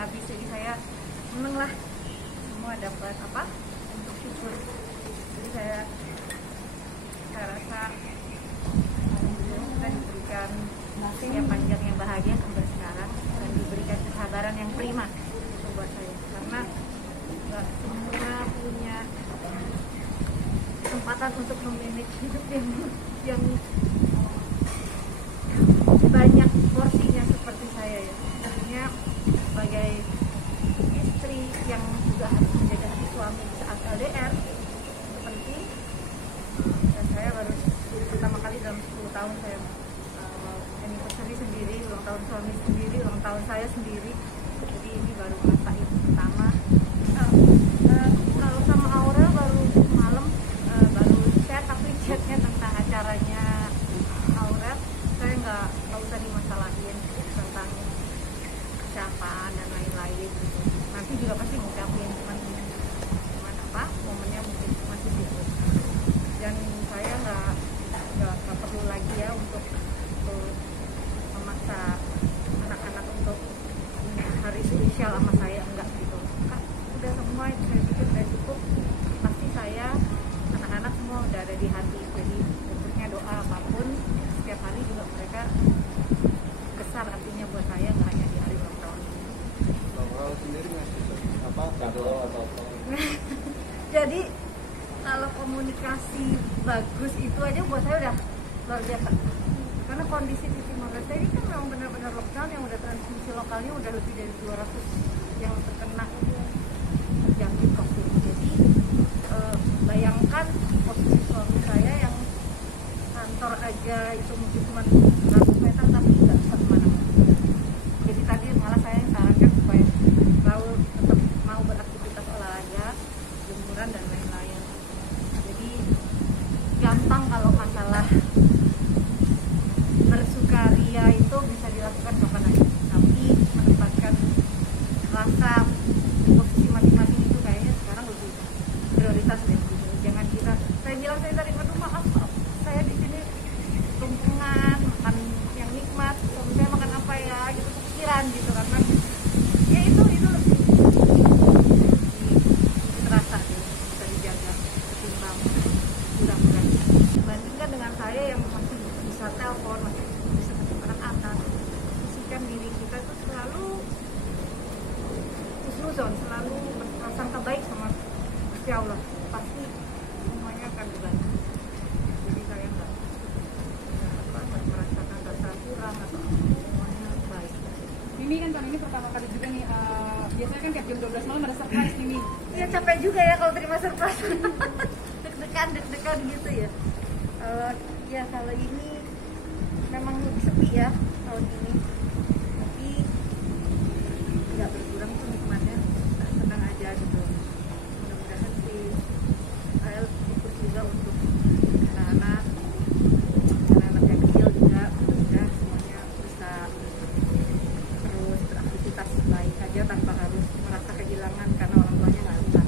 habis. Jadi saya seneng lah, semua dapat apa untuk syukur. Jadi saya rasa alhamdulillah kita diberikan usia panjang yang bahagia sampai sekarang, dan diberikan kesabaran yang prima itu buat saya, karena nggak semua punya kesempatan untuk memanage hidup yang banyak porsinya seperti saya ya. Artinya sebagai istri yang juga harus menjaga hati suami saat LDR itu penting. Dan saya baru pertama kali dalam 10 tahun saya anniversary sendiri, ulang tahun suami sendiri, ulang tahun saya sendiri. Jadi ini baru ngerasain pertama. Kalau sama Aurel baru malam baru chat, tapi chatnya tentang acaranya Aurel. Saya nggak usah dimasalahin tentang ucapan dan lain-lain gitu. Nanti juga pasti ngucapin, cuman apa momennya mungkin masih sibuk. Dan saya nggak perlu lagi ya untuk memaksa anak-anak untuk hari spesial sama saya, enggak gitu. Kak, udah semua saya pikir udah cukup. Pasti saya, anak-anak semua udah ada di hati. Jadi bentuknya doa apapun setiap hari juga mereka besar artinya buat saya, nggak hanya di hari ulang tahun. Kalau sendiri ngasih apa kado atau apa? Jadi kalau komunikasi bagus itu aja buat saya udah luar biasa. Karena kondisi di Timor Leste ini kan memang benar-benar lockdown, yang udah transmisi lokalnya udah lebih dari 200 yang terkena terjangkit COVID. Jadi bayangkan posisi suami saya yang kantor aja itu mungkin cuma 100 meter tapi nggak bisa kemana-mana. Jadi tadi malah saya yang sarankan supaya Raul tetap mau beraktivitas olahraga, jemuran dan lain-lain. Jadi gampang kalau masalah bersukaria itu bisa dilakukan kapan aja, tapi menempatkan rasa posisi masing-masing itu kayaknya sekarang lebih prioritas deh. Jangan kita, saya bilang saya tadi, aduh maaf saya di sini tumpungan makan yang nikmat, suami saya makan apa ya gitu, kepikiran gitu, karena ya itu lebih terasa deh, bisa dijaga ketimbang kurang-kurang. Bandingkan dengan saya yang masih bisa telepon, masih bisa ketemu anak-anak, pastikan diri kita itu selalu husnuzon, selalu berprasangka baik sama Gusti Allah, pasti semuanya akan dibantu. Jadi saya nggak merasakan rasa kurang atau semuanya baik. Ini kan tahun ini pertama kali juga nih, biasanya kan tiap jam 12 malam ada surprise ini. Ya capek juga ya kalau terima surprise. Deg-degan gitu ya. Ya kalau ini memang lebih sepi ya tahun ini, tapi nggak berkurang tuh nikmatnya, senang aja gitu. Mudah-mudahan sih saya ikut juga untuk anak-anak yang kecil juga, mudah semuanya bisa terus beraktivitas baik aja tanpa harus merasa kehilangan karena orang tuanya nggak bisa.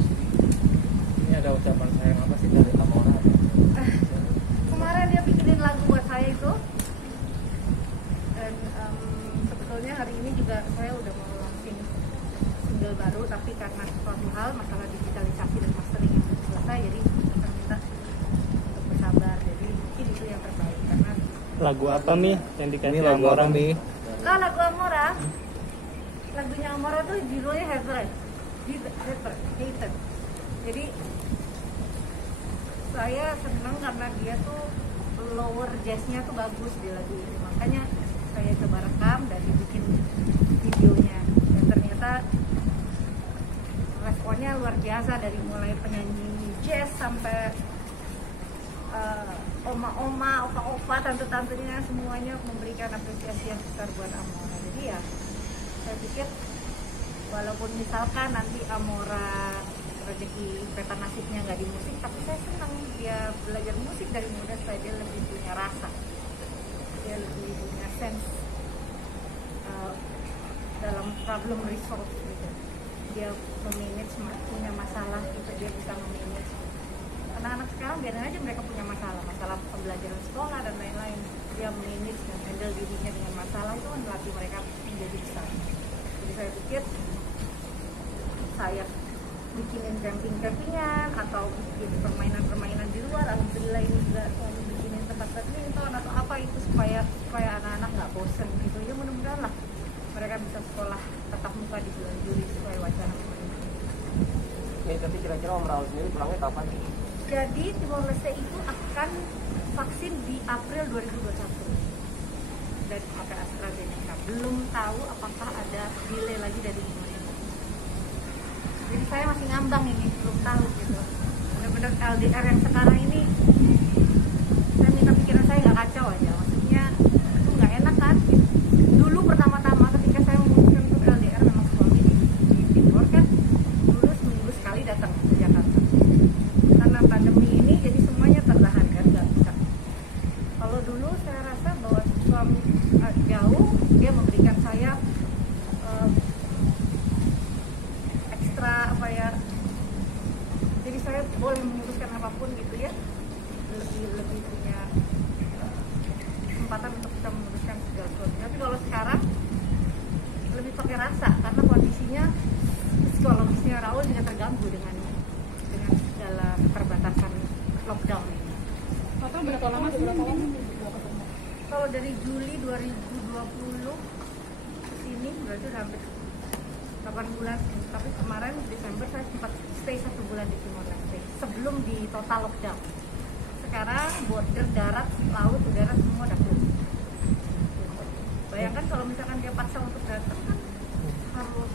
Ini ada ucapan sayang apa sih dari Amora? Kemarin dia bikinin lagu buat saya itu, dan sebetulnya hari ini juga saya udah mau launching single baru, tapi karena suatu hal masalah digitalisasi dan mastering yang belum selesai, jadi kita minta untuk bersabar. Jadi mungkin itu yang terbaik, karena Lagu apa Mi yang dikasih Ini lagu Amora apa Mi? lagu Amora, lagunya Amora tuh judulnya Hated. Jadi saya senang karena dia tuh lower jazznya tuh bagus di lagu ini, makanya saya coba rekam dan dibikin videonya, dan ternyata responnya luar biasa, dari mulai penyanyi jazz sampai oma-oma, opa-opa, tante-tantenya semuanya memberikan apresiasi yang besar buat Amora. Jadi ya saya pikir walaupun misalkan nanti Amora rezeki peta nasibnya nggak di musik, tapi saya senang dia belajar musik dari muda supaya dia lebih punya rasa, dia lebih punya sense dalam problem resolve gitu. Dia memanage, punya masalah itu dia bisa memanage. Anak-anak sekarang biarin aja mereka punya masalah pembelajaran sekolah dan lain-lain, dia manage dan handle dirinya dengan masalah, itu kan melatih mereka menjadi besar. Jadi Jadi saya pikir saya bikinin camping-campingan atau bikin permainan-permainan di luar. Alhamdulillah ini juga selalu bikinin tempat badminton atau apa itu supaya anak-anak nggak bosen gitu. Ya mudah-mudahan lah mereka bisa sekolah tatap muka di bulan Juli sesuai wacana pemerintah. Nih, tapi kira-kira Om Raul sendiri pulangnya kapan? Jadi Timor Leste itu akan vaksin di April 2021 dari pakai AstraZeneca. Belum tahu apakah ada delay lagi dari Indonesia. Jadi saya masih ngambang ini, belum tahu gitu. Benar-benar LDR yang sekarang ini, saya minta pikiran saya nggak kacau aja. Maksudnya itu nggak enak kan? Dulu pertama-tama ketika saya memutuskan untuk LDR memang suami di Timor kan, dulu seminggu sekali datang ke Jakarta. Karena pandemi ini jadi semuanya tertahan kan, nggak bisa. Kalau dulu saya rasa bahwa suami jauh, dia memberikan saya ekstra apa ya, jadi saya boleh memutuskan apapun gitu ya, lebih punya kesempatan untuk bisa memutuskan segala sesuatu. Tapi kalau sekarang lebih pakai rasa karena kondisinya psikologisnya Raul juga terganggu dengan segala keterbatasan lockdown ini. Total berapa lama sih? Kalau dari Juli 2020 ke sini berarti udah hampir 8 bulan. Tapi kemarin Desember saya sempat stay 1 bulan di Timor Leste sebelum di total lockdown. Sekarang border darat, laut, udara semua udah close. Bayangkan kalau misalkan dia paksa untuk datang kan harus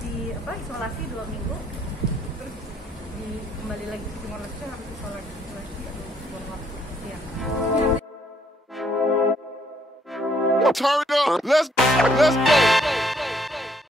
di isolasi 2 minggu, terus kembali lagi ke Timor Leste harus isolasi atau buang waktu siang. Turn it up. Let's go.